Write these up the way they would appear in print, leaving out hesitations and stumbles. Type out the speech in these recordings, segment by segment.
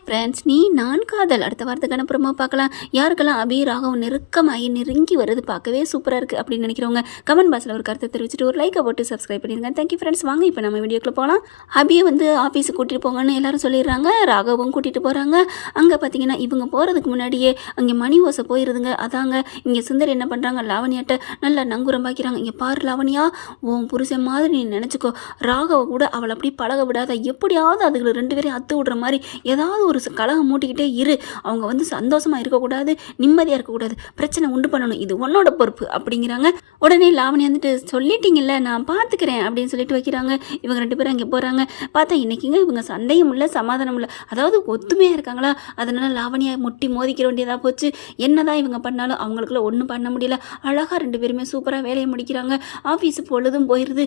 Hi friends, நீ நான் காதல் அடுத்த வாரத்துக்கான ப்ரோமோ பார்க்கலாம். யாருக்கெல்லாம் அபி ராகவும் நெருக்கமாகி நெருங்கி வருது பார்க்கவே சூப்பராக இருக்குது அப்படின்னு நினைக்கிறவங்க கமெண்ட் பாக்ஸில் ஒரு கருத்தை தெரிவிச்சுட்டு ஒரு லைக்கை போட்டு சப்ஸ்கிரைப் பண்ணிடுங்க. Thank you friends. வாங்க இப்போ நம்ம வீடியோக்குள்ள போகலாம். அபியை ஆஃபீஸுக்கு கூட்டிகிட்டு போங்கன்னு எல்லாரும் சொல்லிடுறாங்க. ராகவும் கூட்டிகிட்டு போகிறாங்க. அங்கே பார்த்தீங்கன்னா இவங்க போகிறதுக்கு முன்னாடியே அங்கே மணி ஓசை போயிடுதுங்க. அதாங்க இங்கே சுந்தர் என்ன பண்ணுறாங்க, லாவணியாட்ட நல்லா நங்குரம் பாக்கிறாங்க. இங்கே பாரு லாவணியா, உன் புருஷன் மாதிரி நீ நினச்சிக்கோ, ராகவை கூட அவளை அப்படி பழக விடாத, எப்படியாவது அதுகளை ரெண்டு பேரையும் அத்து விடுற மாதிரி ஏதாவது ஒரு கலகம் மூட்டிக்கிட்டே இரு. அவங்க சந்தோஷமாக இருக்கக்கூடாது, நிம்மதியாக இருக்கக்கூடாது, பிரச்சனை உண்டு பண்ணணும், இது உன்னோட பொறுப்பு அப்படிங்கிறாங்க. உடனே லாவணி சொல்லிட்டீங்கல்ல, நான் பார்த்துக்கிறேன் அப்படின்னு சொல்லிட்டு வைக்கிறாங்க. இவங்க ரெண்டு பேரும் அங்கே போகிறாங்க. பார்த்தா இன்றைக்கிங்க இவங்க சண்டையும் இல்லை சமாதானம் இல்லை, அதாவது ஒத்துமையாக இருக்காங்களா. அதனால் லாவணியை முட்டி மோதிக்கிற வேண்டியதாக போச்சு. என்னதான் இவங்க பண்ணாலும் அவங்களுக்குள்ள ஒன்றும் பண்ண முடியல. அழகாக ரெண்டு பேருமே சூப்பராக வேலையை முடிக்கிறாங்க. ஆஃபீஸு பொழுதும் போயிடுது.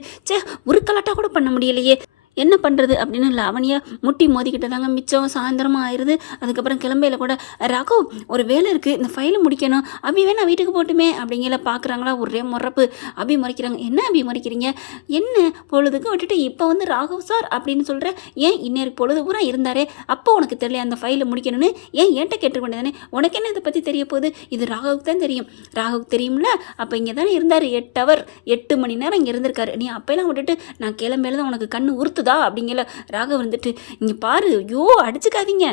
ஒரு கலாட்டா கூட பண்ண முடியலையே, என்ன பண்ணுறது அப்படின்னு லாவணியா முட்டி மோதிக்கிட்டு தாங்க மிச்சம். சாயந்தரமாக ஆயிடுது. அதுக்கப்புறம் கிளம்பையில் கூட ராகவ் ஒரு வேலை இருக்குது, இந்த ஃபைலை முடிக்கணும், அபி வேணா வீட்டுக்கு போட்டுமே அப்படிங்கிற பார்க்குறாங்களா. ஒரே முறப்பு. அபி மறைக்கிறாங்க. என்ன அபி மறைக்கிறீங்க, என்ன பொழுதுக்கு விட்டுட்டு இப்போ ராகவ் சார் அப்படின்னு சொல்கிறேன், ஏன் இன்னொரு பொழுது பூரா இருந்தாரே, அப்போ உனக்கு தெரியல அந்த ஃபைலை முடிக்கணும்னு ஏன் என்கிட்ட கேட்டுக்க வேண்டியதானே, உனக்கு என்ன இதை பற்றி தெரிய போகுது, இது ராகவுக்கு தான் தெரியும். ராகவுக்கு தெரியும்ல, அப்போ இங்கே தானே இருந்தார் 8 ஹவர் 8 மணி நேரம் இங்கே இருந்திருக்காரு. நீ அப்போலாம் விட்டுட்டு நான் கிளம்பையில தான் உனக்கு கண்ணு உறுத்து அப்படிங்கல. ராகவ் இங்கே பாரு, ஐயோ அடிச்சுக்காதீங்க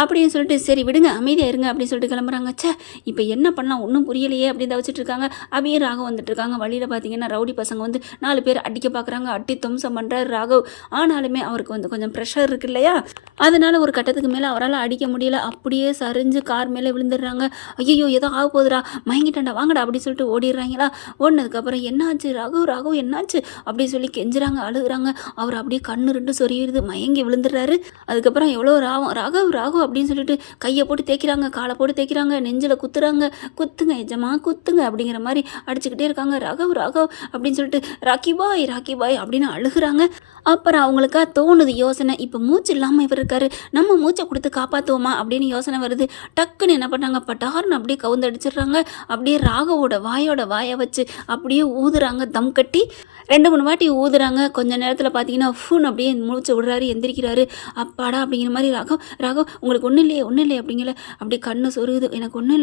அப்படின்னு சொல்லிட்டு சரி விடுங்க அமைதியாக இருங்க அப்படின்னு சொல்லிட்டு கிளம்புறாங்க. இப்போ என்ன பண்ணலாம் ஒன்றும் புரியலையே அப்படின்னு தவிச்சிட்டு இருக்காங்க. அபியும் ராகவ் வந்துட்டு இருக்காங்க. வழியில் பார்த்தீங்கன்னா ரவுடி பசங்க 4 பேர் அடிக்க பார்க்குறாங்க. அட்டி தும்சம் பண்ணுறாரு ராகவ். ஆனாலுமே அவருக்கு கொஞ்சம் ப்ரெஷர் இருக்கு இல்லையா, அதனால ஒரு கட்டத்துக்கு மேலே அவரால் அடிக்க முடியல. அப்படியே சரிஞ்சு கார் மேலே விழுந்துடுறாங்க. ஐயோ ஏதோ ஆக போகுதுடா, மயங்கிட்டாண்டா, வாங்கடா அப்படின்னு சொல்லிட்டு ஓடிடுறாங்களா. ஓடினதுக்கப்புறம் என்னாச்சு ராகவ் என்னாச்சு அப்படின்னு சொல்லி கெஞ்சுறாங்க, அழுகுறாங்க. அவர் அப்படியே கண்ணு 2 சொரியுது, மயங்கி விழுந்துடுறாரு. அதுக்கப்புறம் எவ்வளோ ராகவ் அப்படின்னு சொல்லிட்டு கையை போட்டு தேய்க்கிறாங்க, காலை போட்டு தேய்க்கிறாங்க, நெஞ்சில் குத்துறாங்க. குத்துங்க எஜமா குத்துங்க அப்படிங்கிற மாதிரி அடிச்சுக்கிட்டே இருக்காங்க. ராகவ் அப்படின்னு சொல்லிட்டு ராக்கி பாய் அப்படின்னு அழுகுறாங்க. அப்புறம் அவங்களுக்கா தோணுது யோசனை, இப்போ மூச்சு இல்லாமல் இவர் இருக்காரு, நம்ம மூச்சை கொடுத்து காப்பாற்றுவோமா அப்படின்னு யோசனை வருது. டக்குன்னு என்ன பண்ணாங்க, பட்டார்னு அப்படியே கவுந்து அடிச்சிடுறாங்க. அப்படியே ராகவோட வாயை வச்சு அப்படியே ஊதுறாங்க, தம் கட்டி 2-3 வாட்டி ஊதுறாங்க. கொஞ்ச நேரத்தில் பார்த்தீங்கன்னா ஃபூன் அப்படியே மூச்சு விடுறாரு, எந்திரிக்கிறாரு. அப்பாடா அப்படிங்கிற மாதிரி ராகவ் உங்களுக்கு ஒன்றும் இல்லை அப்படிங்கிற. அப்படியே கண்ணு சொருகுது. எனக்கு ஒன்றும்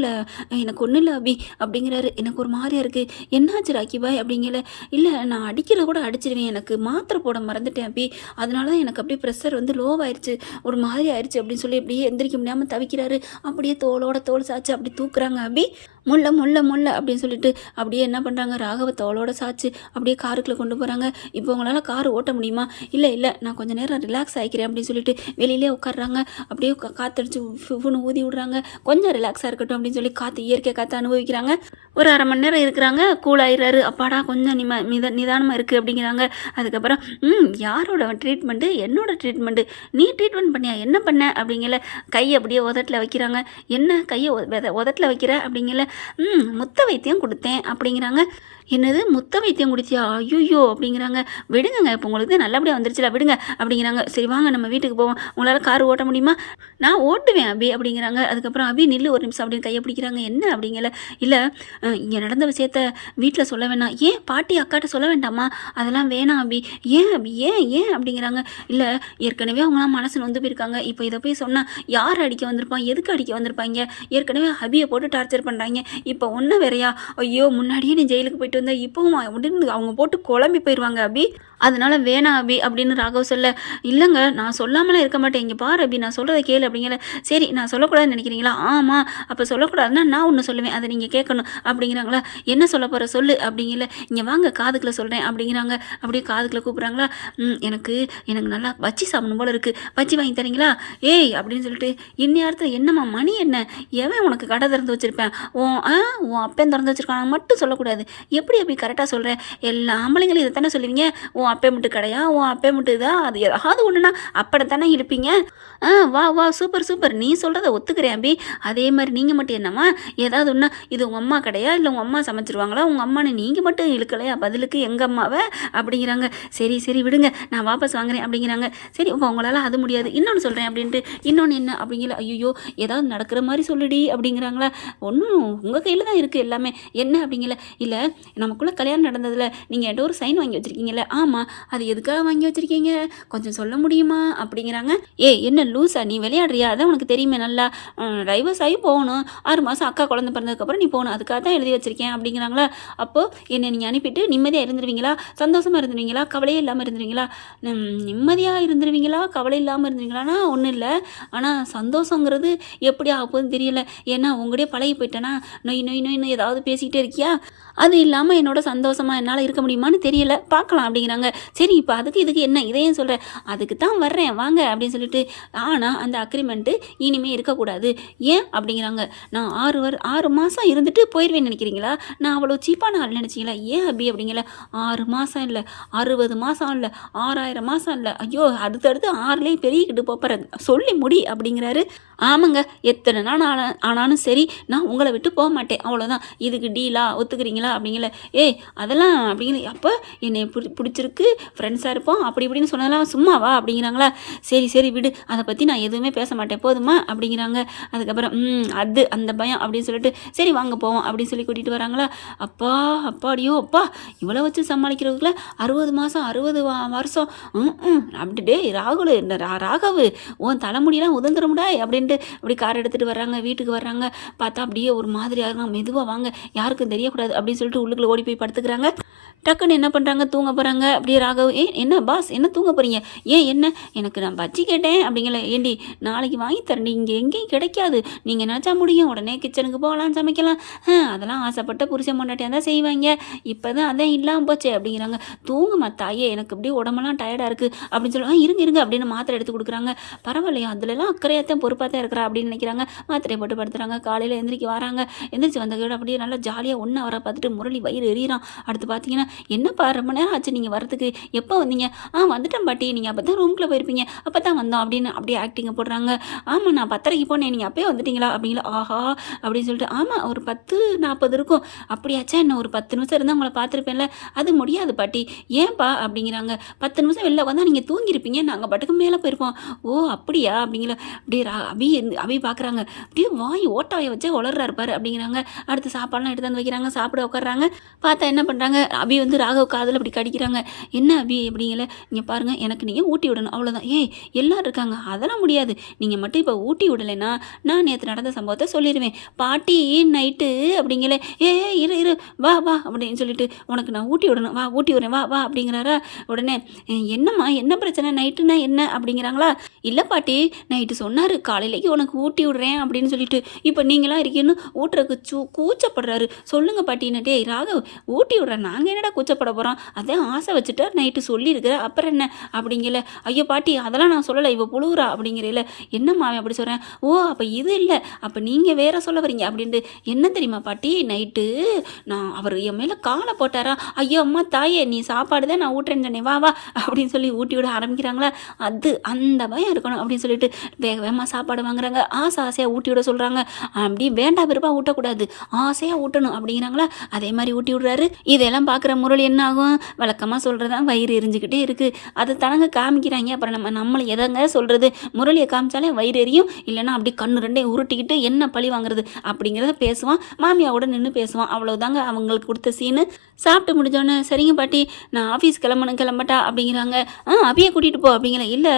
இல்லை அபி அப்படிங்கிறாரு. எனக்கு ஒரு மாதிரியா இருக்குது. என்னாச்சு ராக்கி பாய் அப்படிங்கிற. இல்லை நான் அடிக்கிறத கூட அடிச்சிடுவேன், எனக்கு மாத்திரை போட மறந்துட்டேன் அபி, அதனால தான் எனக்கு அப்படியே ப்ரெஷர் லோவாயிருச்சு, ஒரு மாதிரி ஆயிடுச்சு அப்படின்னு சொல்லி அப்படியே எந்திரிக்க முடியாமல் தவிக்கிறாரு. அப்படியே தோளோட தோல் சாச்சு அப்படி தூக்குறாங்க. அபி முள்ள அப்படின்னு சொல்லிட்டு அப்படியே என்ன பண்ணுறாங்க, ராகவ தோளோட சாச்சு அப்படியே காருக்குள்ளே கொண்டு போகிறாங்க. இப்போ உங்களால் கார் ஓட்ட முடியுமா, இல்லை நான் கொஞ்சம் நேரம் ரிலாக்ஸ் ஆகிக்கிறேன் அப்படின்னு சொல்லிட்டு வெளியிலே உட்காடுறாங்க. அப்படியே காற்றடிச்சு ஃபுன்னு ஊதி விடுறாங்க. கொஞ்சம் ரிலாக்ஸாக இருக்கட்டும் அப்படின்னு சொல்லி இயற்கை காற்று அனுபவிக்கிறாங்க. ஒரு 1/2 மணி நேரம் இருக்கிறாங்க. கூலாயிடுறாரு. அப்பாடா கொஞ்சம் நிதானமாக இருக்குது அப்படிங்கிறாங்க. அதுக்கப்புறம் யாரோட ட்ரீட்மெண்ட்டு, என்னோட ட்ரீட்மெண்ட்டு, நீ ட்ரீட்மெண்ட் பண்ணியா, என்ன பண்ண அப்படிங்கிற. கையை அப்படியே உதட்டில் வைக்கிறாங்க. என்ன கையை உதட்டில் வைக்கிற அப்படிங்கிற. முத்த வைத்தியம் கொடுத்தேன் அப்படிங்கிறாங்க. என்னது முத்த வைத்தியம் குடிச்சியா, ஐயோ அப்படிங்கிறாங்க. விடுங்க, இப்போ உங்களுக்கு நல்லபடியாக வந்துருச்சுல, விடுங்க அப்படிங்கிறாங்க. சரி வாங்க நம்ம வீட்டுக்கு போவோம், உங்களால் கார் ஓட்ட முடியுமா, நான் ஓட்டுவேன் அபி அப்படிங்கிறாங்க. அதுக்கப்புறம் அபி நில்லு ஒரு நிமிஷம் அப்படின்னு கையை பிடிக்கிறாங்க. என்ன அப்படிங்கல. இல்லை இங்கே நடந்த விஷயத்த வீட்டில் சொல்ல வேணாம், ஏன் பாட்டி அக்காட்ட சொல்ல வேண்டாமா, அதெல்லாம் வேணாம் அபி, ஏன் அப்படிங்கிறாங்க. இல்லை ஏற்கனவே அவங்களாம் மனசு நொந்து போயிருக்காங்க, இப்போ இதை போய் சொன்னால் யார் அடிக்க வந்திருப்பான், எதுக்கு அடிக்க வந்திருப்பாங்க, ஏற்கனவே அபியை போட்டு டார்ச்சர் பண்ணுறாங்க, இப்போ ஒன்றும் வேறையா, ஐயோ முன்னாடியே நீ ஜெயிலுக்கு போயிட்டு வந்தால் இப்போவும் அப்படின்னு அவங்க போட்டு குழம்பி போயிடுவாங்க அபி, அதனால வேணாம் அபி அப்படின்னு ராகவ் சொல்ல. இல்லைங்க நான் சொல்லாமலாம் இருக்க மாட்டேன், இங்கே பாரு அபி நான் சொல்கிறத கேளு அப்படிங்கிற. சரி நான் சொல்லக்கூடாதுன்னு நினைக்கிறீங்களா, ஆமாம் அப்போ சொல்லக்கூடாதுன்னா நான் ஒன்று சொல்லுவேன், அதை நீங்கள் கேட்கணும் அப்படிங்கிறாங்களா. என்ன சொல்ல போகிற சொல்லு அப்படிங்கிற. இங்கே வாங்க காதுக்குள்ளே சொல்கிறேன் அப்படிங்கிறாங்க. அப்படியே காதுக்குள்ளே கூப்பிட்றாங்களா. எனக்கு நல்லா பச்சி சாப்பிடணும் போல இருக்குது, பச்சி வாங்கி தரீங்களா, ஏய் அப்படின்னு சொல்லிட்டு. இந்நேரத்தில் என்னம்மா மணி என்ன, எவன் உனக்கு கடை திறந்து வச்சுருப்பேன், உன் அப்பன் திறந்து வச்சுருக்கான மட்டும் சொல்லக்கூடாது, எப்படி அப்படி கரெக்டாக சொல்கிறேன், எல்லா ஆம்பளைங்களும் இதை தானே சொல்லுவீங்க, உன் அப்பே மட்டும் கடையா, உன் அப்பே மட்டும் இதா, அது ஏதாவது ஒன்றுனா அப்படி தானே இருப்பீங்க. வா சூப்பர் நீ சொல்கிறத ஒத்துக்கிறேன் அபி, அதே மாதிரி நீங்கள் மட்டும் என்னம்மா ஏதாவது ஒன்றா இது உங்கள் அம்மா கடையா, இல்லை உங்கள் அம்மா சமைச்சிருவாங்களா, உங்கள் அம்மானு நீங்கள் மட்டும் இழுக்கலையா, பதிலுக்கு எங்கள் அம்மாவை அப்படிங்கிறாங்க. சரி விடுங்க நான் வாபஸ் வாங்குறேன் அப்படிங்கிறாங்க. சரி உங்களால் அது முடியாது, இன்னொன்று சொல்கிறேன் அப்படின்ட்டு. இன்னொன்று என்ன அப்படிங்கிற. ஐயோ ஏதாவது நடக்கிற மாதிரி சொல்லுடி அப்படிங்கிறாங்களா. ஒன்றும் உங்கள் கையில் தான் இருக்குது எல்லாமே, என்ன அப்படிங்கிற. இல்லை நமக்குள்ளே கல்யாணம் நடந்ததில் நீங்கள் என்கிட்ட ஒரு சைன் வாங்கி வச்சுருக்கீங்கல்ல, ஆமாம், அது எதுக்காக வாங்கி வச்சுருக்கீங்க, கொஞ்சம் சொல்ல முடியுமா அப்படிங்கிறாங்க. என்ன லூஸா நீ விளையாடுறியா, அதான் உனக்கு தெரியுமே நல்லா, டைவர்ஸ் ஆகி போகணும், 6 மாதம் அக்கா குழந்தை பிறந்ததுக்கப்புறம் நீ போகணும், அதுக்காக தான் எழுதி வச்சுருக்கேன் அப்படிங்கிறாங்களா. அப்போது என்னை நீங்கள் அனுப்பிட்டு நிம்மதியாக இருந்துருவீங்களா, சந்தோஷமாக இருந்துருவீங்களா, கவலையே இல்லாமல் இருந்துருவீங்களா, நிம்மதியாக இருந்துருவீங்களா, கவலை இல்லாமல் இருந்துருவீங்களான்னா ஒன்றும் இல்லை, ஆனால் சந்தோஷங்கிறது எப்படி ஆக போகுதுன்னு தெரியல, ஏன்னா உங்கள்கிட்டயே பழகி போயிட்டேன்னா நொய் நொய் நொய்னு ஏதாவது பேசிக்கிட்டே இருக்கியா, அது இல்லாமல் என்னோட சந்தோஷமாக என்னால் இருக்க முடியுமான்னு தெரியல, பார்க்கலாம் அப்படிங்கிறாங்க. சரி இப்போ இதுக்கு என்ன இதையும் சொல்கிறேன், அதுக்கு தான் வர்றேன் வாங்க அப்படின்னு சொல்லிட்டு, ஆனால் அந்த அக்ரிமெண்ட்டு இனிமேல் இருக்கக்கூடாது, ஏன் அப்படிங்கிறாங்க. நான் 6 மாதம் இருந்துட்டு போயிடுவேன்னு நினைக்கிறீங்களா, நான் அவ்வளோ சீப்பான ஆள் நினச்சிங்களா, ஏன் அப்படிங்கல 6 மாதம் இல்லை, 60 மாதம் இல்லை, 6000 மாதம் இல்லை, ஐயோ அடுத்தடுத்து 6லேயே பெருகிக்கிட்டு போகிற சொல்லி முடி அப்படிங்கிறாரு. ஆமாங்க, எத்தனை நாள் ஆனாலும் சரி நான் உங்களை விட்டு போக மாட்டேன், அவ்வளோதான், இதுக்கு டீலா ஒத்துக்கிறீங்களா அப்படிங்கல. அதெல்லாம் அப்படிங்கிற, அப்போ என்னை பிடிச்சிருக்கு, ஃப்ரெண்ட்ஸாக இருப்போம் அப்படி இப்படின்னு சொன்னதெல்லாம் சும்மாவா அப்படிங்கிறாங்களா. சரி விடு, அதை பற்றி நான் எதுவுமே பேச மாட்டேன் போதுமா அப்படிங்கிறாங்க. அதுக்கப்புறம் அந்த பயம் அப்படின்னு சொல்லிட்டு சரி வாங்க போவோம் அப்படின்னு சொல்லி கூட்டிகிட்டு வராங்களா. அப்பாடியோ அப்பா, இவ்வளோ வச்சு சமாளிக்கிறதுக்குள்ள 60 மாதம் 60 வருஷம் அப்படின்ட்டு ராகுல் இந்த ராகவு உன் தலைமுடியெல்லாம் உதந்துருமுடா அப்படின்ட்டு அப்படி கார் எடுத்துகிட்டு வர்றாங்க. வீட்டுக்கு வர்றாங்க, பார்த்தா அப்படியே ஒரு மாதிரியாக, மெதுவாக வாங்க யாருக்கும் தெரியக்கூடாது அப்படின்னு சொல்லிட்டு உள்ளுக்குள்ள ஓடி போய் படுத்துக்கிறாங்க. டக்குன்னு என்ன பண்ணுறாங்க, தூங்க போகிறாங்க. அப்படியே ராகவ், என்ன பாஸ் என்ன தூங்க போகிறீங்க, என்ன எனக்கு நான் பச்சி கேட்டேன் அப்படிங்கல, ஏண்டி நாளைக்கு வாங்கி தரேன், இங்கே எங்கேயும் கிடைக்காது, நீங்கள் நினச்சா முடியும், உடனே கிச்சனுக்கு போகலாம் சமைக்கலாம், அதெல்லாம் ஆசைப்பட்ட புருஷன் பொண்டாட்டியாக தான் செய்வாங்க, இப்போ தான் அதான் இல்லாமல் போச்சு அப்படிங்கிறாங்க. தூங்குமா தாயே, எனக்கு அப்படியே உடம்பெல்லாம் டயர்டாக இருக்குது அப்படின்னு சொல்லி, இருங்க அப்படின்னு மாத்திரை எடுத்து கொடுக்குறாங்க. பரவாயில்லையா, அதுலலாம் அக்கறையாக தான் பொறுப்பாக தான் இருக்கிறா அப்படின்னு நினைக்கிறாங்க. மாத்திரையை போட்டு படுத்துறாங்க. காலையில் எந்திரிச்சு வந்ததோட அப்படியே நல்லா ஜாலியாக ஒன்றா வர பார்த்துட்டு முரளி வயிறு எறிகிறான். அடுத்து பார்த்தீங்கன்னா, என்னப்பா ரொம்ப நேரம் ஆச்சு நீங்கள் வரதுக்கு, எப்போ வந்தீங்க, வந்துட்டேன் பாட்டி, நீங்கள் அப்போ தான் ரூம்குள்ளே போயிருப்பீங்க, அப்போ தான் வந்தோம் அப்படின்னு அப்படியே ஆக்டிங்கை போடுறாங்க. ஆமாம் நான் 10:30 போனேன், நீங்கள் அப்போயே வந்துட்டீங்களா அப்படிங்களா, ஆஹா அப்படின்னு சொல்லிட்டு, ஆமாம் ஒரு 10:40 இருக்கும், அப்படியாச்சா என்ன, ஒரு 10 நிமிஷம் இருந்தால் உங்களை பார்த்துருப்பேன்ல, அது முடியாது பாட்டி, ஏன்பா அப்படிங்கிறாங்க. 10 நிமிஷம் வெளில வந்தால் நீங்கள் தூங்கியிருப்பீங்க, நாங்கள் பாட்டுக்கு மேலே போயிருப்போம். ஓ அப்படியா அப்படிங்கிற, அப்படியே அபி பார்க்குறாங்க. அப்படியே வாய் ஓட்டாயை வச்சே உளர்றாரு பாரு அப்படிங்கிறாங்க. அடுத்து சாப்பாடுலாம் எடுத்து வந்து வைக்கிறாங்க, சாப்பிட உட்காடுறாங்க. பார்த்தா என்ன பண்ணுறாங்க, அபி வந்து ராகவ் காதில் அப்படி கடிக்கிறாங்க. என்ன அபி அப்படிங்கல, இங்கே பாருங்கள் எனக்கு நீங்கள் ஊட்டி விடணும் அவ்வளோதான். எல்லோரும் இருக்காங்க, அதெல்லாம் முடியாது, நீங்கள் மட்டும் இப்போ ஊட்டி விடலைன்னா நான் நேற்று நடந்த சம்பவத்தை சொல்லிடுவேன். பாட்டி நைட்டு அப்படிங்கல, இரு வா அப்படின்னு சொல்லிட்டு, உனக்கு நான் ஊட்டி விடணும், வா ஊட்டி விடுறேன், வா அப்படிங்கிறாரா. உடனே என்னம்மா என்ன பிரச்சனை, நைட்டுனா என்ன அப்படிங்கிறாங்களா. இல்லை பாட்டி நைட்டு சொன்னார் காலையிலேக்கு உனக்கு ஊட்டி விடுறேன் அப்படின்னு சொல்லிட்டு, இப்போ நீங்களாம் இருக்கீன்னு ஊட்டுறக்கு கூச்சப்படுறாரு. சொல்லுங்கள் பாட்டின்னு. ராகவ் ஊட்டி விடுறேன், நாங்கள் என்னடா கூச்சப்பட போகிறோம், அதான் ஆசை வச்சுட்டு நைட்டு சொல்லியிருக்கிற, அப்புறம் என்ன அப்படிங்கல. ஐயோ பாட்டி அதெல்லாம் நான் சொல்லலை, இவ புழுவுறா அப்படிங்கிறீல. என்னம்மா அப்படி சொல்கிறேன். ஓ அப்போ இது இல்லை, அப்போ நீங்கள் வேற சொல்ல வரீங்க அப்படின்ட்டு. என்ன தெரியுமா பாட்டி, நைட்டு நான் அவர் என் மேலே காலை போட்டாரா, ஐயோ அம்மா தாயே நீ சாப்பாடு தான் நான் ஊட்டுறேன்னு சொன்னேன், வா அப்படின்னு சொல்லி ஊட்டி விட ஆரம்பிக்கிறாங்களா. அந்த பயம் இருக்கணும் அப்படின்னு சொல்லிட்டு வேகமாக சாப்பாடு வாங்குறாங்க. ஆசையாக ஊட்டி விட சொல்கிறாங்க. அப்படி வேண்டாம் விருப்பம் ஊட்டக்கூடாது, ஆசையாக ஊட்டணும் அப்படிங்கிறாங்களா. அதே மாதிரி ஊட்டி விடுறாரு. இதெல்லாம் பார்க்குற முரளி என்ன ஆகும், வழக்கமாக சொல்கிறதான் வயிறு எரிஞ்சுக்கிட்டே இருக்குது, அதை தனங்க காமிக்கிறாங்க. அப்புறம் நம்மளை எதங்க சொல்கிறது, முரளியை காமிச்சாலே வயிறு எரியும், இல்லைன்னா அப்படி கண்ணு ரெண்டே உருட்டிக்கிட்டு என்ன பழி வாங்குறது அப்படிங்கிறத பேசுவான். மாமியாவோட நின்று பேசுவான். அவ்வளோதாங்க அவங்களுக்கு கொடுத்த சீனு. சாப்பிட்டு முடிஞ்சோன்னே சரிங்க பாட்டி நான் ஆஃபீஸ் கிளம்பட்டா அப்படிங்கிறாங்க. அபியை கூட்டிகிட்டு போ அப்படிங்கிற. இல்லை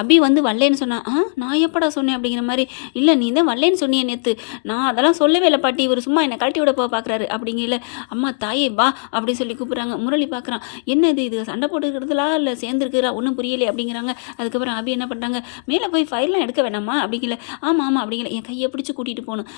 அபி வந்து வரலேன்னு சொன்னான். நான் எப்படா சொன்னேன் அப்படிங்கிற மாதிரி. இல்லை நீ தான் வரலேன்னு சொன்னியே நேற்று, நான் அதெல்லாம் சொல்லவே இல்லை பாட்டி, இவர் சும்மா என்னை கழட்டி விட பார்க்குறாரு அப்படிங்கல. அம்மா தாயே வா அப்படின்னு சொல்லி கூப்பிட்றாங்க. முரளி பார்க்குறான், என்ன இது சண்டை போட்டுக்கிறதுலா இல்லை சேர்ந்துருக்குறா ஒன்றும் புரியலை அப்படிங்கிறாங்க. அதுக்கப்புறம் அபி என்ன பண்ணுறாங்க, மேலே போய் ஃபைல்லாம் எடுக்க வேணாமா அப்படிங்கல. ஆமாம் அப்படிங்கல. என் கையை பிடிச்சி கூட்டிகிட்டு போகணும்.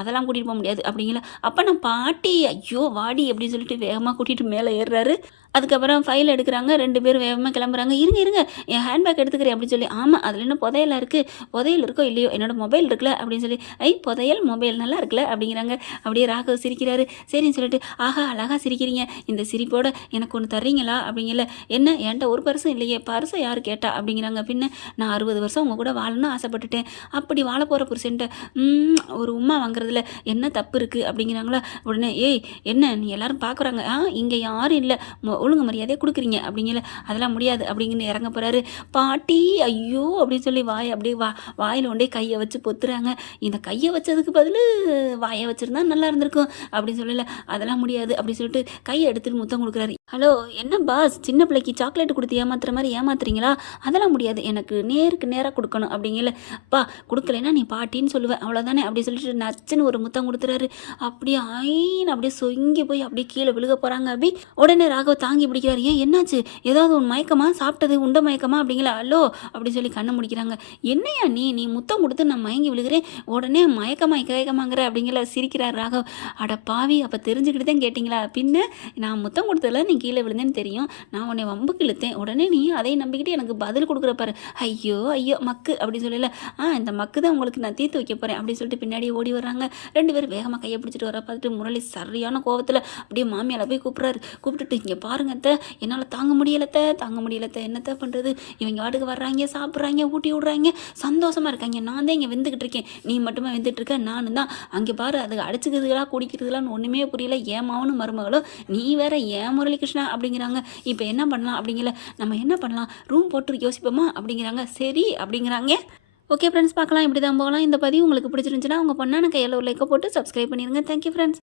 அதெல்லாம் கூட்டிகிட்டு போக முடியாது அப்படிங்கல. அப்போ நான் பாட்டி ஐயோ வாடி அப்படின்னு சொல்லிட்டு வேகமாக கூட்டிகிட்டு மேலே ஏறுறாரு. அதுக்கப்புறம் ஃபைல் எடுக்கிறாங்க. 2 பேரும் வேகமாக கிளம்புறாங்க. இருங்க என் ஹேண்ட்பேக் எடுத்துக்கிறேன் அப்படின்னு சொல்லி. ஆமாம் அதில் இன்னும் புதையலாக இருக்குது, புதையல் இருக்கோ இல்லையோ என்னோட மொபைல் இருக்குல்ல அப்படின்னு சொல்லி. புதையல் மொபைல் நல்லா இருக்குல்ல அப்படிங்கிறாங்க. அப்படியே ராகவ் சிரிக்கிறாரு. சரின்னு சொல்லிட்டு, ஆஹா அழகாக சிரிக்கிறீங்க, இந்த சிரிப்போட எனக்கு ஒன்று தர்றீங்களா அப்படிங்கல. என்ன என்கிட்ட ஒரு பர்சும் இல்லையே, பர்சை யார் கேட்டா அப்படிங்கிறாங்க. பின்ன நான் 60 வருஷம் உங்கள் கூட வாழணும்னு ஆசைப்பட்டுட்டேன், அப்படி வாழ போகிற புருஷன்ட்ட ஒரு உமா வாங்குறதுல என்ன தப்பு இருக்குது அப்படிங்கிறாங்களா. உடனே என்ன நீ எல்லாரும் பார்க்குறாங்க, இங்கே யாரும் இல்லை, ஒழுங்கு மரியாதையாக கொடுக்குறீங்க அப்படிங்கல. அதெல்லாம் முடியாது அப்படிங்கன்னு இறங்க போகிறாரு. பாட்டி ஐயோ அப்படின்னு சொல்லி வாயை அப்படியே வாயில் ஒண்டே கையை வச்சு பொத்துறாங்க. இந்த கையை வச்சதுக்கு பதில் வாயை வச்சுருந்தா நல்லா இருந்திருக்கும் அப்படின்னு சொல்லல. அதெல்லாம் முடியாது அப்படின்னு சொல்லிட்டு கையை எடுத்துட்டு முத்தம் கொடுக்குறாரு. ஹலோ என்ன பாஸ், சின்ன பிள்ளைக்கு சாக்லேட் கொடுத்து ஏமாத்துற மாதிரி ஏமாத்துறீங்களா? அதெல்லாம் முடியாது, எனக்கு நேருக்கு நேராக கொடுக்கணும் அப்படிங்கல. அப்பா கொடுக்கலைன்னா நீ பாட்டின்னு சொல்லுவேன் அவ்வளோதானே அப்படி சொல்லிட்டு நச்சுன்னு ஒரு முத்தம் கொடுத்துறாரு. அப்படியே ஆயின்னு அப்படியே சொங்கி போய் அப்படியே கீழே விழுக போகிறாங்க. அப்படி உடனே ராகவ் தாங்கி பிடிக்கிறாரு. ஏன் என்னாச்சு, ஏதாவது ஒரு மயக்கமா, சாப்பிட்டது உண்ட மயக்கமா அப்படிங்களா? ஹலோ அப்படி சொல்லி கண்ணை முடிக்கிறாங்க. என்னையா நீ முத்தம் கொடுத்து நான் மயங்கி விழுகிறேன், உடனே மயக்கமாங்கிற அப்படிங்கிற சிரிக்கிறார் ராகவ். அட பாவி, அப்போ தெரிஞ்சுக்கிட்டு தான் கேட்டிங்களா? பின்ன நான் முத்தம் கொடுத்ததில்ல நீ கீழே விழுந்தேன்னு தெரியும், நான் உன்னை வம்புக்கு இழுத்தேன், உடனே நீ அதை நம்பிக்கிட்டு எனக்கு பதில் கொடுக்குற பாரு. ஐயோ மக்கு அப்படின்னு சொல்லல. இந்த மக்கு தான் உங்களுக்கு நான் தீர்த்து வைக்க போகிறேன் அப்படின்னு சொல்லிட்டு பின்னாடியே ஓடி வர்றாங்க. 2 பேரும் வேகமாக கையை பிடிச்சிட்டு வர பார்த்துட்டு முரளி சரியான கோவத்தில் அப்படியே மாமியால் போய் கூப்பிட்டுட்டு இங்கே பாருங்க அத்தை, என்னால் தாங்க முடியலத்தை என்னத்தை பண்ணுறது, இவங்க வாட்டுக்கு வர்றாங்க, சாப்பிட்றாங்க, ஊட்டி விட்றாங்க, சந்தோஷமாக இருக்காங்க, நான் தான் இங்கே வெந்துக்கிட்டு இருக்கேன், நீ மட்டுமே வெந்துட்டு இருக்க, நானும் தான் அங்கே பாரு அது அடிச்சுக்கிறதுகளா குடிக்கிறதுலான்னு ஒன்றுமே புரியல, ஏன் மாவனும் மருமகளும் நீ வேற ஏன் முரளி கிருஷ்ணா அப்படிங்கிறாங்க. இப்போ என்ன பண்ணலாம் அப்படிங்கல, நம்ம என்ன பண்ணலாம், ரூம் போட்டு யோசிப்போமா அப்படிங்கிறாங்க. சரி அப்படிங்கிறாங்க. ஓகே ஃப்ரெண்ட்ஸ், பார்க்கலாம், இப்படி தான் போகலாம். இந்த பதிவு உங்களுக்கு பிடிச்சிருந்துச்சுன்னா உங்கள் பொண்ணான கையில் ஒரு லைக்கை போட்டு சப்ஸ்கிரைப் பண்ணிடுங்க. Thank you friends.